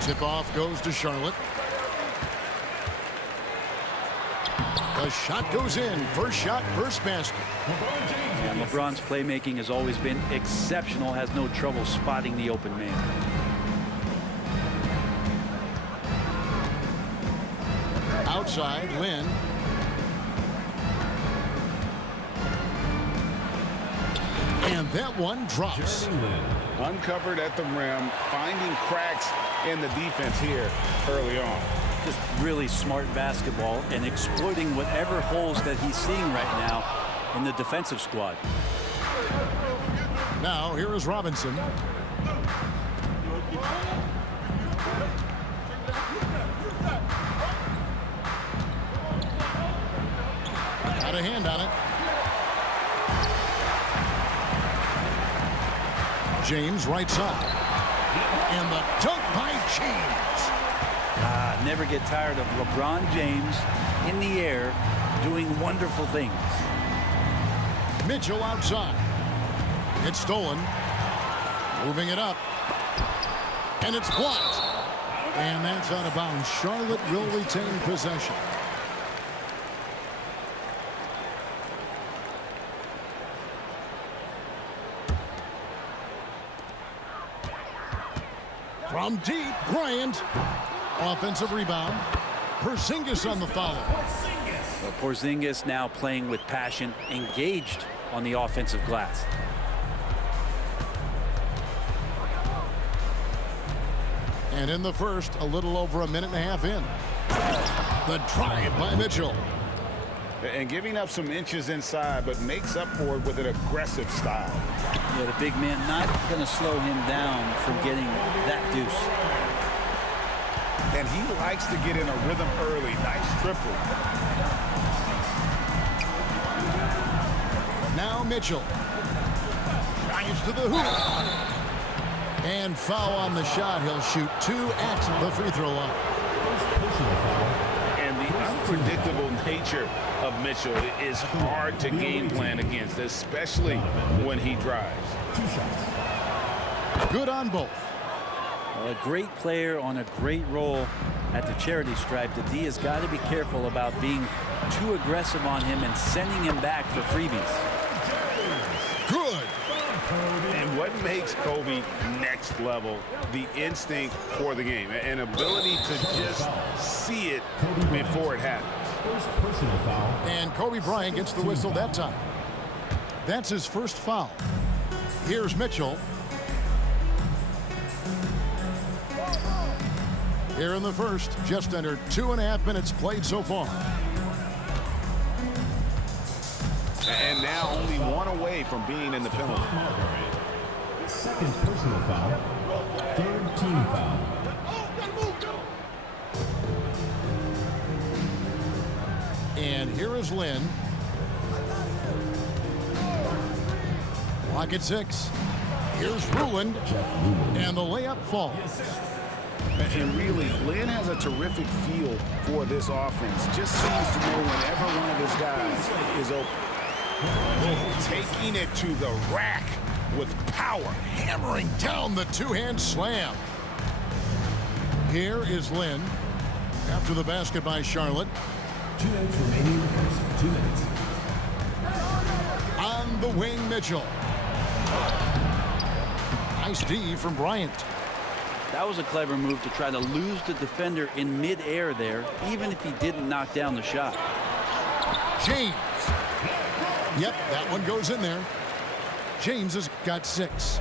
Tip-off goes to Charlotte. The shot goes in. First shot, first basket. And LeBron's playmaking has always been exceptional. Has no trouble spotting the open man. Outside, Lin. And that one drops. Uncovered at the rim, finding cracks in the defense here early on. Just really smart basketball and exploiting whatever holes that he's seeing right now in the defensive squad. Now here is Robinson. Got a hand on it. James right side. And the dunk by James. Never get tired of LeBron James in the air doing wonderful things. Mitchell outside. It's stolen. Moving it up. And it's blocked. And that's out of bounds. Charlotte will retain possession. From deep, Bryant. Offensive rebound. Porzingis on the follow. Well, Porzingis now playing with passion, engaged on the offensive glass. And in the first, a little over a minute and a half in. The drive by Mitchell. And giving up some inches inside, but makes up for it with an aggressive style. Yeah, the big man not going to slow him down from getting that deuce. And he likes to get in a rhythm early. Nice triple. Now Mitchell. Drives to the hoop. And foul on the shot. He'll shoot 2 at the free throw line. And the unpredictable nature of Mitchell is hard to game plan against, especially when he drives. Good on both. A great player on a great role at the charity stripe. The D has got to be careful about being too aggressive on him and sending him back for freebies. Good. And what makes Kobe next level? The instinct for the game, an ability to just see it before it happens. And Kobe Bryant gets the whistle that time. That's his first foul. Here's Mitchell. Here in the first, just under 2.5 minutes played so far. And now only one away from being in the penalty. Second personal foul. Third team foul. And here is Lin. Clock at 6. Here's Ruland. And the layup falls. And really, Lin has a terrific feel for this offense. Just seems to know whenever one of his guys is open. Taking it to the rack with power. Hammering down the two-hand slam. Here is Lin. After the basket by Charlotte. 2 minutes remaining in the first. 2 minutes. On the wing, Mitchell. Nice D from Bryant. That was a clever move to try to lose the defender in midair there, even if he didn't knock down the shot. James. Yep, that one goes in there. James has got 6.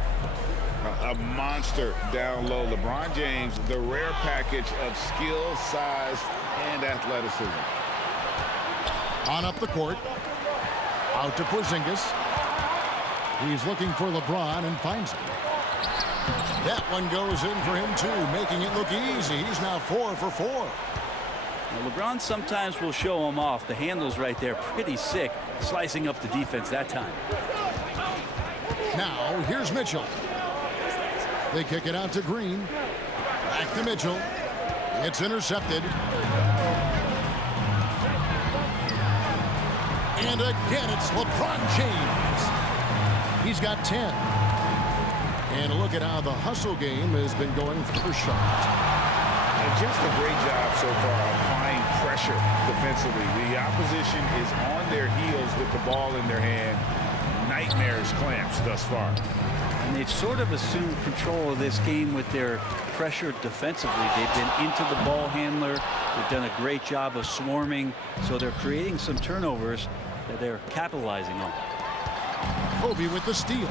A monster down low. LeBron James, the rare package of skill, size, and athleticism. On up the court. Out to Porzingis. He's looking for LeBron and finds him. That one goes in for him too, making it look easy. He's now 4 for 4. Now, LeBron sometimes will show him off. The handle's right there, pretty sick, slicing up the defense that time. Now here's Mitchell. They kick it out to Green. Back to Mitchell. It's intercepted. And again, it's LeBron James. He's got 10. And look at how the hustle game has been going for shot. Just a great job so far applying pressure defensively. The opposition is on their heels with the ball in their hand. Nightmares clamps thus far. And they've sort of assumed control of this game with their pressure defensively. They've been into the ball handler. They've done a great job of swarming. So they're creating some turnovers that they're capitalizing on. Kobe with the steal.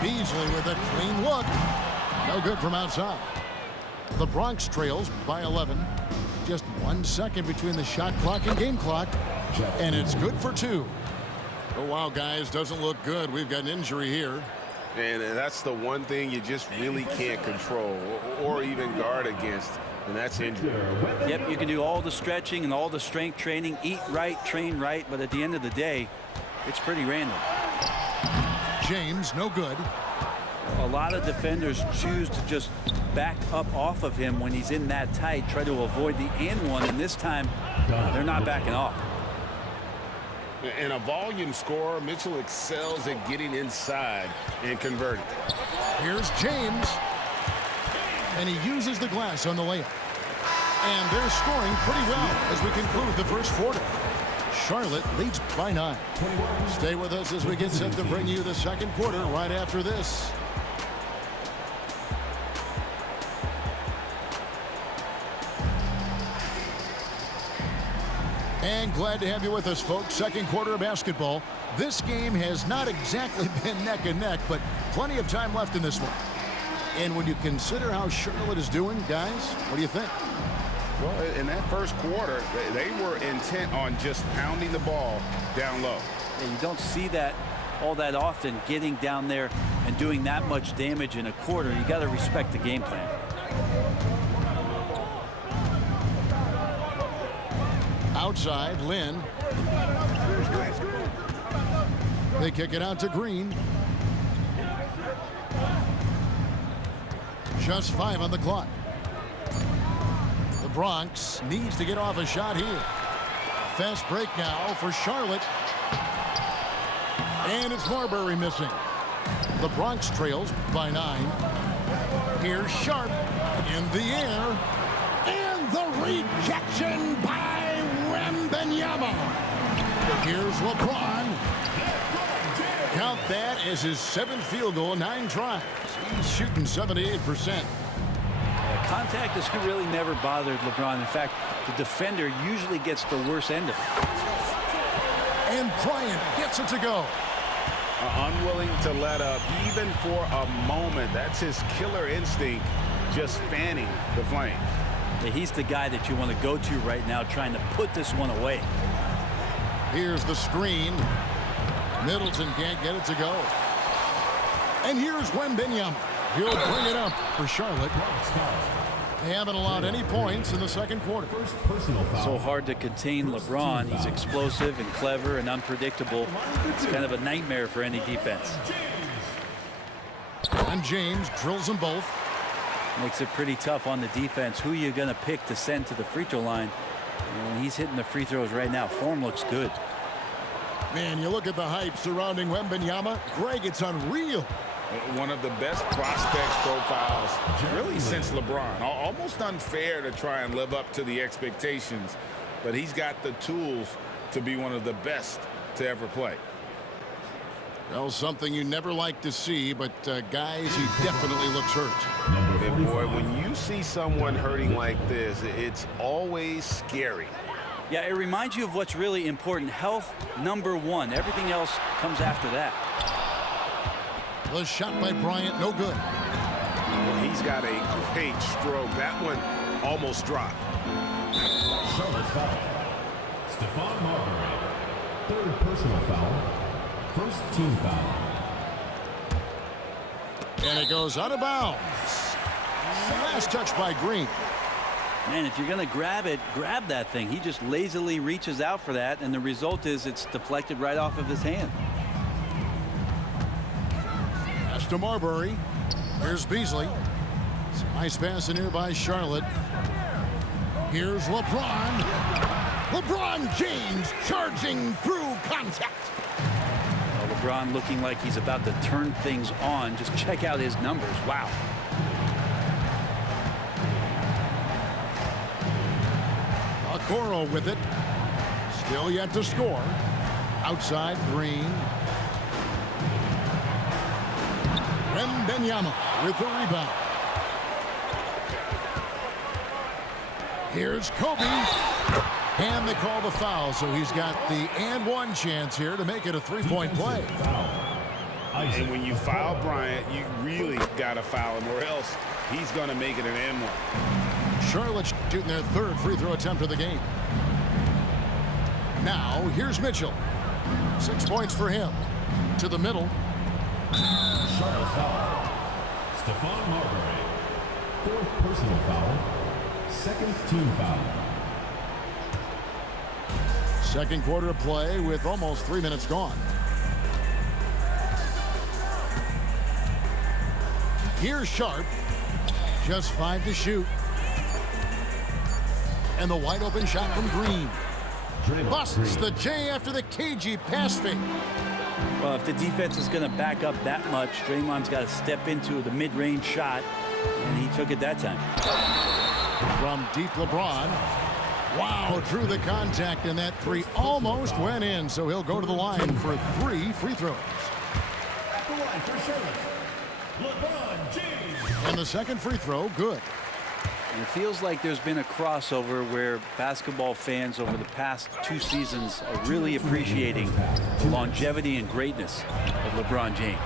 Beasley with a clean look. No good from outside. The Bronx trails by 11. Just 1 second between the shot clock and game clock. And it's good for 2. Oh, wow, guys, doesn't look good. We've got an injury here. And that's the one thing you just really can't control or even guard against, and that's injury. Yep, you can do all the stretching and all the strength training, eat right, train right, but at the end of the day, it's pretty random. James, no good. A lot of defenders choose to just back up off of him when he's in that tight, try to avoid the and one, and this time they're not backing off. And a volume scorer, Mitchell excels at getting inside and converting. Here's James. And he uses the glass on the layup. And they're scoring pretty well as we conclude the first quarter. Charlotte leads by 9. Stay with us as we get set to bring you the second quarter right after this. And glad to have you with us, folks. Second quarter of basketball. This game has not exactly been neck and neck, but plenty of time left in this one. And when you consider how Charlotte is doing, guys, what do you think? Well, in that first quarter, they were intent on just pounding the ball down low. Yeah, you don't see that all that often, getting down there and doing that much damage in a quarter. You got to respect the game plan. Outside, Lynn. They kick it out to Green. Just 5 on the clock. The Bronx needs to get off a shot here. Fast break now for Charlotte. And it's Marbury missing. The Bronx trails by 9. Here's Sharp in the air. And the rejection by Wembanyama. Here's LeBron. Count that as his 7th field goal in 9 tries. He's shooting 78%. Contact has really never bothered LeBron. In fact, the defender usually gets the worst end of it. And Bryant gets it to go. Unwilling to let up even for a moment. That's his killer instinct, just fanning the flames. Yeah, he's the guy that you want to go to right now, trying to put this one away. Here's the screen. Middleton can't get it to go. And here's Wembanyama. He'll bring it up for Charlotte. They haven't allowed any points in the second quarter. So hard to contain LeBron. He's explosive and clever and unpredictable. It's kind of a nightmare for any defense. And James drills them both. Makes it pretty tough on the defense. Who are you going to pick to send to the free throw line? And he's hitting the free throws right now. Form looks good. Man, you look at the hype surrounding Wembanyama. Greg, it's unreal. One of the best prospect profiles really since LeBron. Almost unfair to try and live up to the expectations, but he's got the tools to be one of the best to ever play. Well, something you never like to see, but guys, he definitely looks hurt. And boy, when you see someone hurting like this, it's always scary. Yeah, it reminds you of what's really important. Health, #1. Everything else comes after that. The shot by Bryant, no good. Well, he's got a great stroke. That one almost dropped. Charlotte's foul. Stephon Marbury. 3rd personal foul. 1st team foul. And it goes out of bounds. Last touch by Green. Man, if you're going to grab it, grab that thing. He just lazily reaches out for that, and the result is it's deflected right off of his hand. Pass to Marbury. Here's Beasley. Nice pass in here by Charlotte. Here's LeBron. LeBron James charging through contact. Well, LeBron looking like he's about to turn things on. Just check out his numbers. Wow. Okoro with it. Still yet to score. Outside Green. Wembanyama with the rebound. Here's Kobe. And they call the foul, so he's got the and one chance here to make it a three-point play. And when you foul Bryant, you really got to foul him, or else he's going to make it an and one. Charlotte shooting their third free throw attempt of the game. Now, here's Mitchell. 6 points for him. To the middle. Charlotte foul. Stephon Marbury. 4th personal foul. 2nd team foul. Second quarter of play with almost 3 minutes gone. Here's Sharp. Just 5 to shoot. And the wide open shot from Green. Busts the J after the cagey pass fake. Well, if the defense is going to back up that much, Draymond's got to step into the mid-range shot, and he took it that time. From deep, LeBron. Wow, drew the contact, and that three almost went in, so he'll go to the line for 3 free throws. At the line for Charlotte, LeBron James. And the second free throw, good. And it feels like there's been a crossover where basketball fans over the past 2 seasons are really appreciating the longevity and greatness of LeBron James.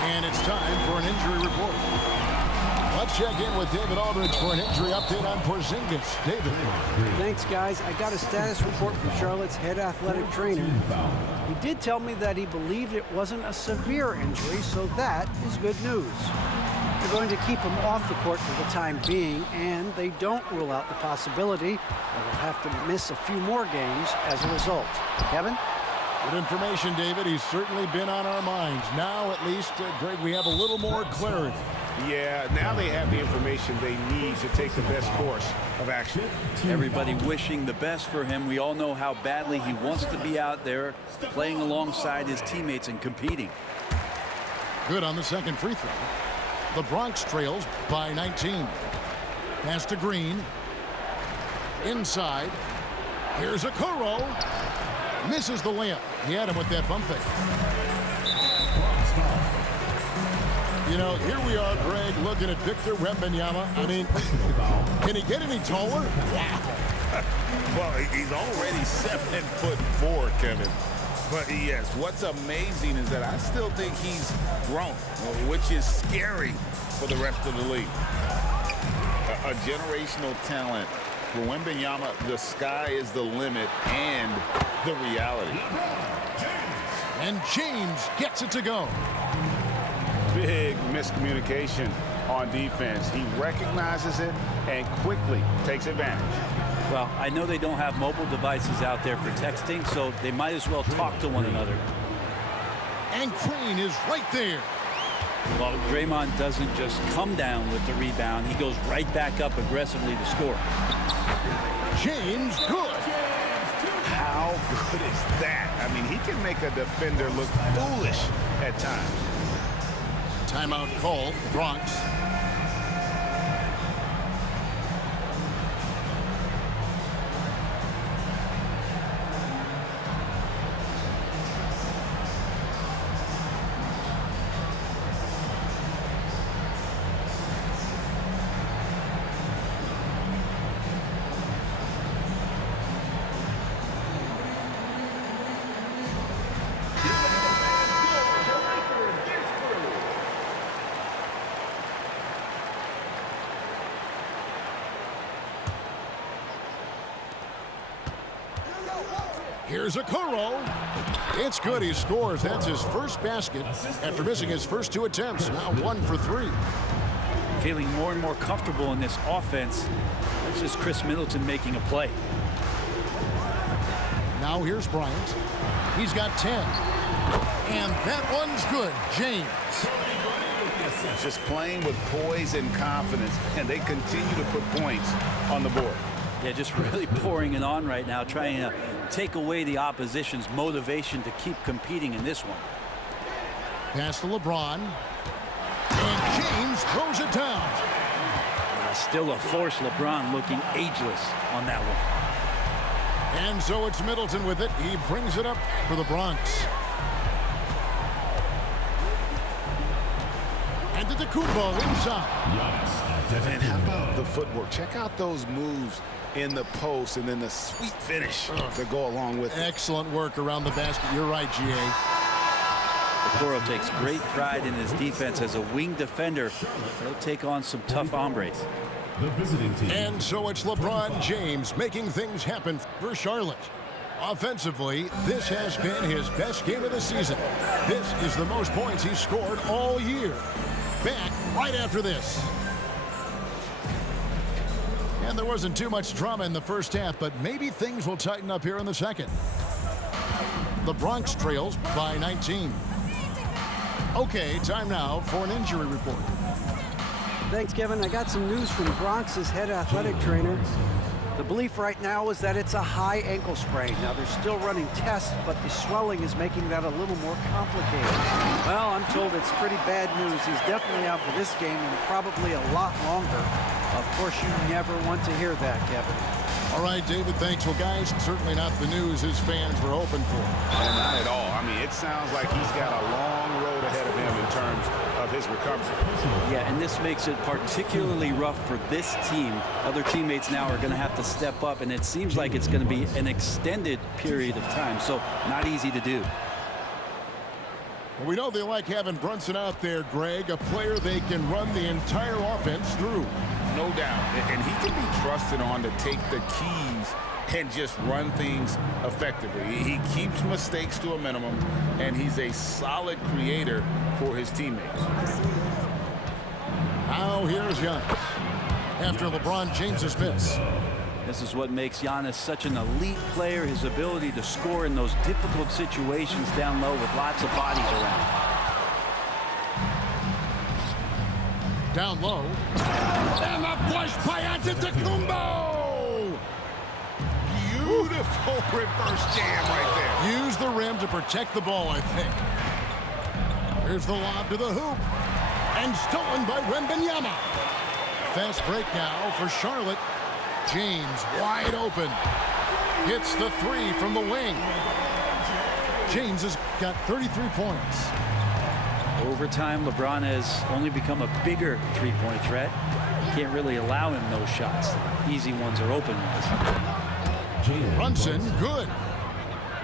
And it's time for an injury report. Let's check in with David Aldridge for an injury update on Porzingis. David. Thanks, guys. I got a status report from Charlotte's head athletic trainer. He did tell me that he believed it wasn't a severe injury, so that is good news. They're going to keep him off the court for the time being, and they don't rule out the possibility that he'll have to miss a few more games as a result. Kevin? Good information, David. He's certainly been on our minds. Now, at least, Greg, we have a little more clarity. Yeah, now they have the information they need to take the best course of action. Everybody wishing the best for him. We all know how badly he wants to be out there playing alongside his teammates and competing. Good on the second free throw. The Bronx trails by 19. Pass to Green. Inside. Here's Okoro. Misses the layup. He had him with that bump fake. You know, here we are, Greg, looking at Victor Wembanyama. I mean, can he get any taller? Wow. Well, he's already 7'4", Kevin. But yes, what's amazing is that I still think he's grown, which is scary for the rest of the league. A generational talent. For Wembanyama, the sky is the limit and the reality. And James gets it to go. Big miscommunication on defense. He recognizes it and quickly takes advantage. Well, I know they don't have mobile devices out there for texting, so they might as well talk to one another. And Green is right there. Well, Draymond doesn't just come down with the rebound. He goes right back up aggressively to score. James, good. How good is that? I mean, he can make a defender look foolish at times. Timeout call, Bronx. Here's Okoro. It's good. He scores. That's his first basket after missing his first 2 attempts. Now 1 for 3. Feeling more and more comfortable in this offense. That's just Chris Middleton making a play. Now here's Bryant. He's got 10. And that one's good. James. Just playing with poise and confidence, and they continue to put points on the board. Yeah, just really pouring it on right now, trying to take away the opposition's motivation to keep competing in this one. Pass to LeBron. And James throws it down. Still a force. LeBron looking ageless on that one. And so it's Middleton with it. He brings it up for the Bronx. And Antetokounmpo inside. And how about the footwork? Check out those moves in the post and then the sweet finish to go along with it. Excellent work around the basket. You're right, G.A. Okoro takes great pride in his defense as a wing defender. He'll take on some tough hombres. The visiting team. And so it's LeBron James making things happen for Charlotte. Offensively, this has been his best game of the season. This is the most points he's scored all year. Back right after this. And there wasn't too much drama in the first half, but maybe things will tighten up here in the second. The Bronx trails by 19. Okay, time now for an injury report. Thanks, Kevin. I got some news from Bronx's head athletic trainer. The belief right now is that it's a high ankle sprain. Now, they're still running tests, but the swelling is making that a little more complicated. Well, I'm told it's pretty bad news. He's definitely out for this game and probably a lot longer. Of course, you never want to hear that, Kevin. All right, David, thanks. Well, guys, certainly not the news his fans were hoping for. And not at all. I mean, it sounds like he's got a long road ahead of him in terms of his recovery. Yeah, and this makes it particularly rough for this team. Other teammates now are going to have to step up, and it seems like it's going to be an extended period of time, so not easy to do. Well, we know they like having Brunson out there, Greg, a player they can run the entire offense through. No doubt. And he can be trusted on to take the keys and just run things effectively. He keeps mistakes to a minimum, and he's a solid creator for his teammates. Now here's Giannis after LeBron James's miss. This is what makes Giannis such an elite player, his ability to score in those difficult situations down low with lots of bodies around. Down low. And the flush by Antetokounmpo! Beautiful reverse jam right there. Use the rim to protect the ball, I think. Here's the lob to the hoop. And stolen by Wembanyama. Fast break now for Charlotte. James wide open. Hits the three from the wing. James has got 33 points. Over time, LeBron has only become a bigger three-point threat. You can't really allow him those shots. Easy ones are open ones. Brunson, good.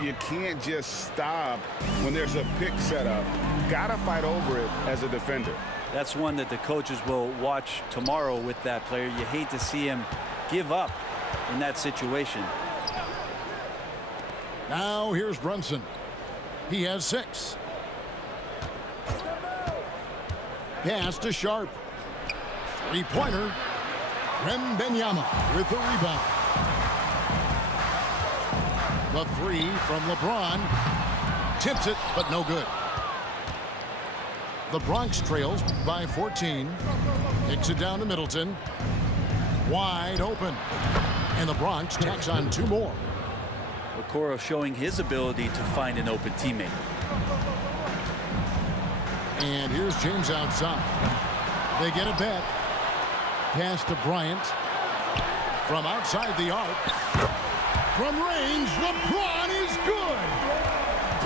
You can't just stop when there's a pick set up. Gotta fight over it as a defender. That's one that the coaches will watch tomorrow with that player. You hate to see him give up in that situation. Now here's Brunson. He has 6. Pass to Sharp. Three-pointer. Wembanyama with the rebound. The three from LeBron. Tips it, but no good. The Bronx trails by 14. Kicks it down to Middleton. Wide open. And the Bronx tacks on 2 more. Okoro showing his ability to find an open teammate. And here's James outside. They get it back. Pass to Bryant. From outside the arc. From range, LeBron is good.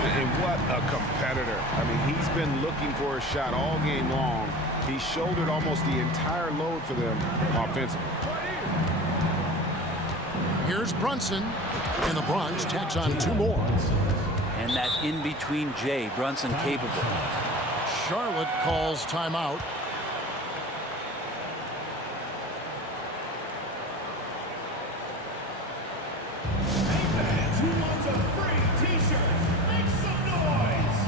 And what a competitor. I mean, he's been looking for a shot all game long. He shouldered almost the entire load for them offensively. Here's Brunson. And the Bronx tacks on 2 more. And that in-between J, Brunson capable. Charlotte calls timeout. Fans who wants a free t-shirt, make some noise.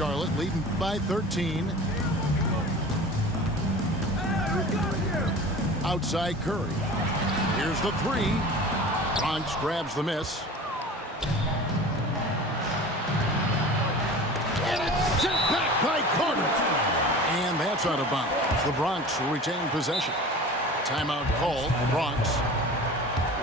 Charlotte leading by 13. outside Curry. Here's the three. Bronx grabs the miss. And it's sent back by Carter. And that's out of bounds. The Bronx will retain possession. Timeout called, Bronx.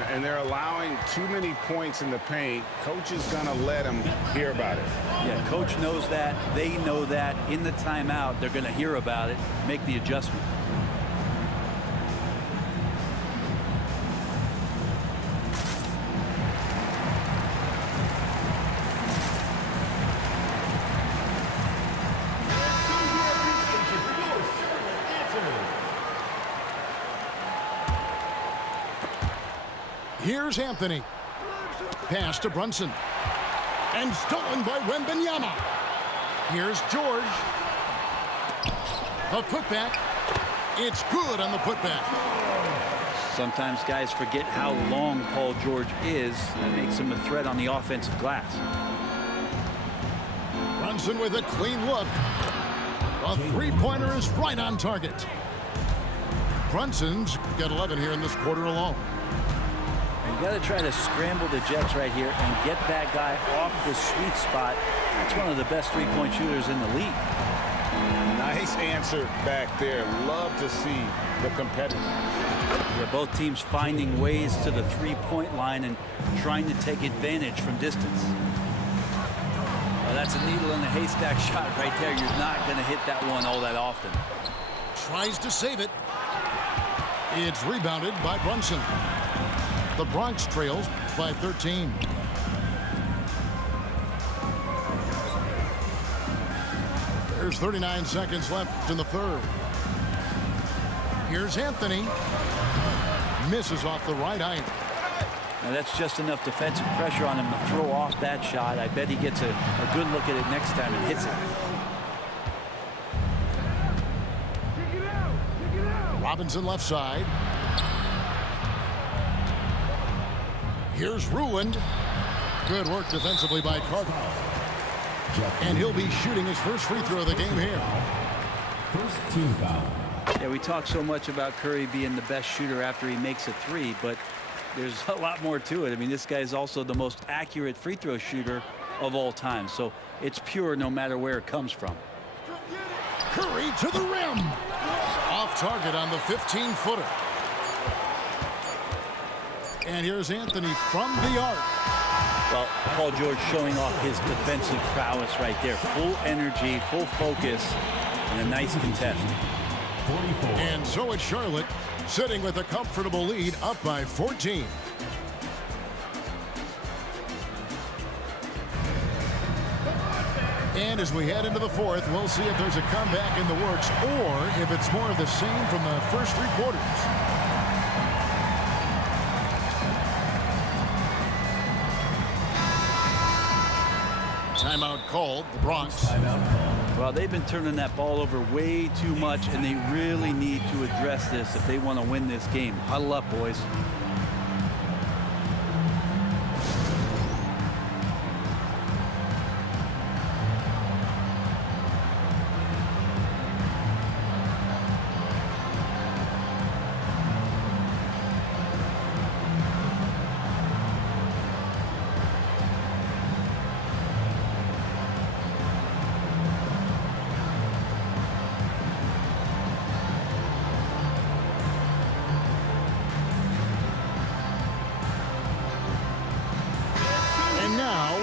And they're allowing too many points in the paint. Coach is going to let them hear about it. Yeah, coach knows that. They know that. In the timeout, they're going to hear about it, make the adjustment. Here's Anthony. Pass to Brunson. And stolen by Wembanyama. Here's George. A putback. It's good on the putback. Sometimes guys forget how long Paul George is. That makes him a threat on the offensive glass. Brunson with a clean look. A three-pointer is right on target. Brunson's got 11 here in this quarter alone. You got to try to scramble the Jets right here and get that guy off the sweet spot. That's one of the best three-point shooters in the league. Nice answer back there. Love to see the competitors. Yeah, both teams finding ways to the three-point line and trying to take advantage from distance. Well, that's a needle in a haystack shot right there. You're not going to hit that one all that often. Tries to save it. It's rebounded by Brunson. The Bronx trails by 13. There's 39 seconds left in the third. Here's Anthony. Misses off the right iron. Now that's just enough defensive pressure on him to throw off that shot. I bet he gets a good look at it next time and hits it. Robinson left side. Here's Ruland. Good work defensively by Carter. And he'll be shooting his first free throw of the game here. First team foul. Yeah, we talk so much about Curry being the best shooter after he makes a three, but there's a lot more to it. I mean, this guy is also the most accurate free throw shooter of all time. So it's pure no matter where it comes from. Curry to the rim. Off target on the 15-footer. And here's Anthony from the arc. Well, Paul George showing off his defensive prowess right there. Full energy, full focus, and a nice contest. 44. And so it's Charlotte sitting with a comfortable lead up by 14. And as we head into the fourth, we'll see if there's a comeback in the works or if it's more of the same from the first three quarters. Timeout called, the Bronx. Well, they've been turning that ball over way too much, and they really need to address this if they want to win this game. Huddle up, boys.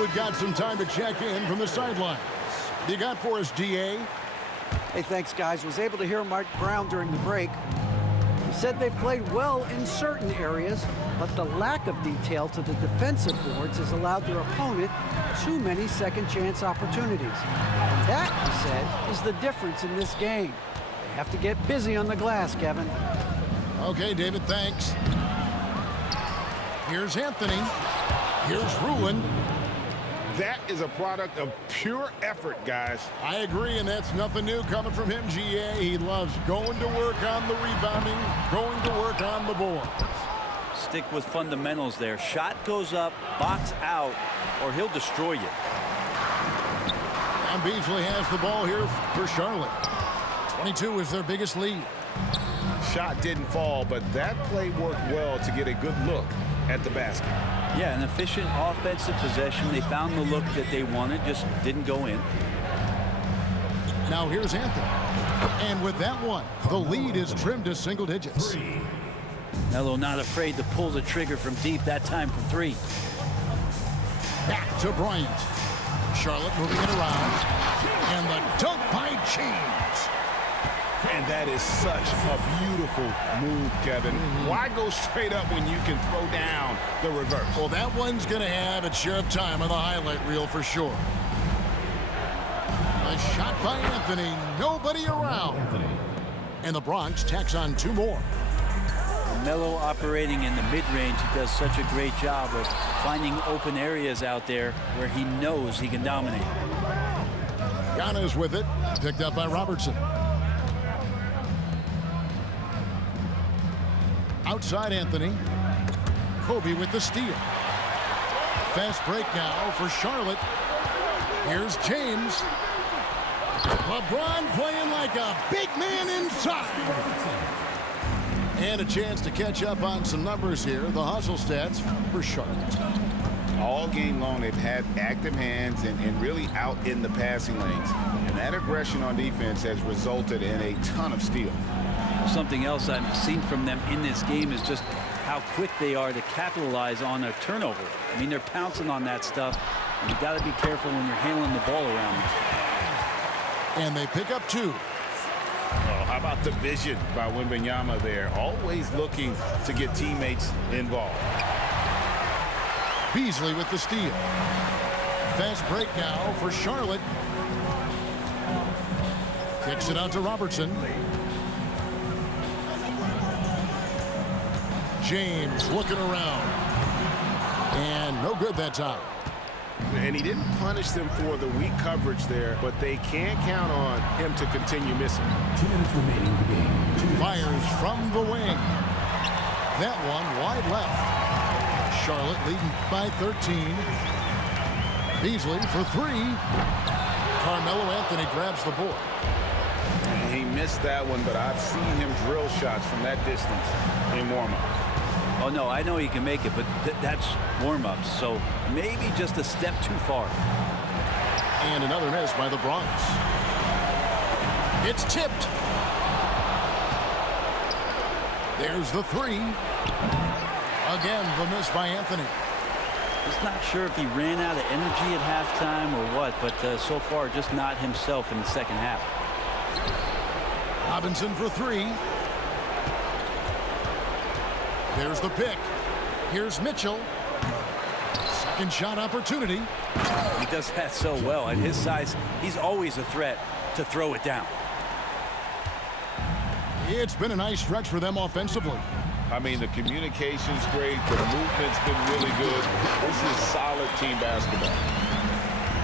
We've got some time to check in from the sidelines. You got for us, DA? Hey, thanks, guys. Was able to hear Mike Brown during the break. He said they've played well in certain areas, but the lack of detail to the defensive boards has allowed their opponent too many second chance opportunities. And that, he said, is the difference in this game. They have to get busy on the glass, Kevin. Okay, David, thanks. Here's Anthony. Here's Ruland. That is a product of pure effort, guys. I agree, and that's nothing new coming from him, GA. He loves going to work on the rebounding, going to work on the board. Stick with fundamentals there. Shot goes up, box out, or he'll destroy you. And Beasley has the ball here for Charlotte. 22 is their biggest lead. shot didn't fall, but that play worked well to get a good look at the basket. Yeah, an efficient offensive possession. They found the look that they wanted, just didn't go in. Now here's Anthony. And with that one, the lead is trimmed to single digits. Melo not afraid to pull the trigger from deep, that time from three. Back to Bryant. Charlotte moving it around. And the dunk by James. And that is such a beautiful move, Kevin. Why go straight up when you can throw down the reverse? Well, that one's going to have its share of time on the highlight reel for sure. A shot by Anthony. Nobody around. And the Bronx tacks on two more. Melo operating in the mid-range, he does such a great job of finding open areas out there where he knows he can dominate. Giannis with it, picked up by Robertson. Outside Anthony. Kobe with the steal. Fast break now for Charlotte. Here's James. LeBron playing like a big man inside. And a chance to catch up on some numbers here. The hustle stats for Charlotte. All game long, they've had active hands and really out in the passing lanes. And that aggression on defense has resulted in a ton of steals. Something else I've seen from them in this game is just how quick they are to capitalize on a turnover. I mean, they're pouncing on that stuff. And you got to be careful when you're handling the ball around them. And they pick up two. Oh, how about the vision by Wembanyama there? Always looking to get teammates involved. Beasley with the steal. Fast break now for Charlotte. Kicks it out to Robertson. James looking around. And no good that time. And he didn't punish them for the weak coverage there, but they can't count on him to continue missing. 2 minutes remaining in the game. Fires from the wing. That one wide left. Charlotte leading by 13. Beasley for three. Carmelo Anthony grabs the board. He missed that one, but I've seen him drill shots from that distance in warm-ups. Oh, no, I know he can make it, but that's warm-ups, so maybe just a step too far. And another miss by the Bronx. It's tipped. There's the three. Again, the miss by Anthony. Just not sure if he ran out of energy at halftime or what, but so far just not himself in the second half. Robinson for three. There's the pick. Here's Mitchell. Second shot opportunity. He does that so well. At his size, he's always a threat to throw it down. It's been a nice stretch for them offensively. I mean, the communication's great. The movement's been really good. This is solid team basketball.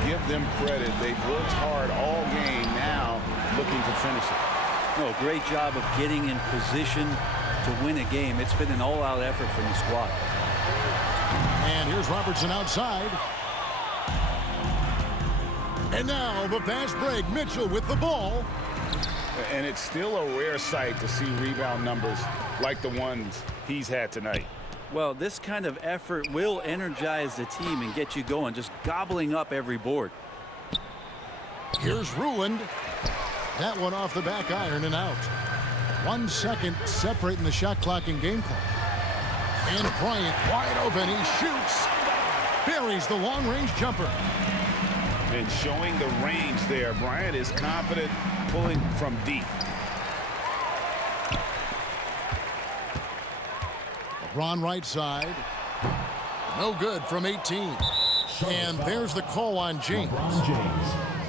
Give them credit. They've worked hard all game, now looking to finish it. Oh, great job of getting in position to win a game. It's been an all-out effort from the squad. And here's Robertson outside. And now the fast break. Mitchell with the ball. And it's still a rare sight to see rebound numbers like the ones he's had tonight. Well, this kind of effort will energize the team and get you going, just gobbling up every board. Here's Ruland. That one off the back iron and out. 1 second separating the shot clock and game clock. And Bryant wide open. He shoots. Buries the long-range jumper. And showing the range there. Bryant is confident pulling from deep. LeBron right side. No good from 18. And there's the call on James.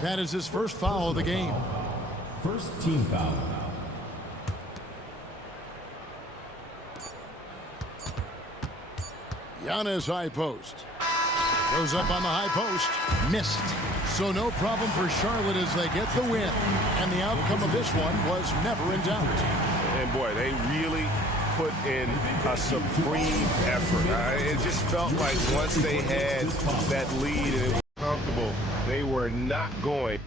That is his first foul of the game. First team foul. Giannis high post. Goes up on the high post. Missed. So no problem for Charlotte as they get the win. And the outcome of this one was never in doubt. And boy, they really put in a supreme effort. It just felt like once they had that lead and it was comfortable, they were not going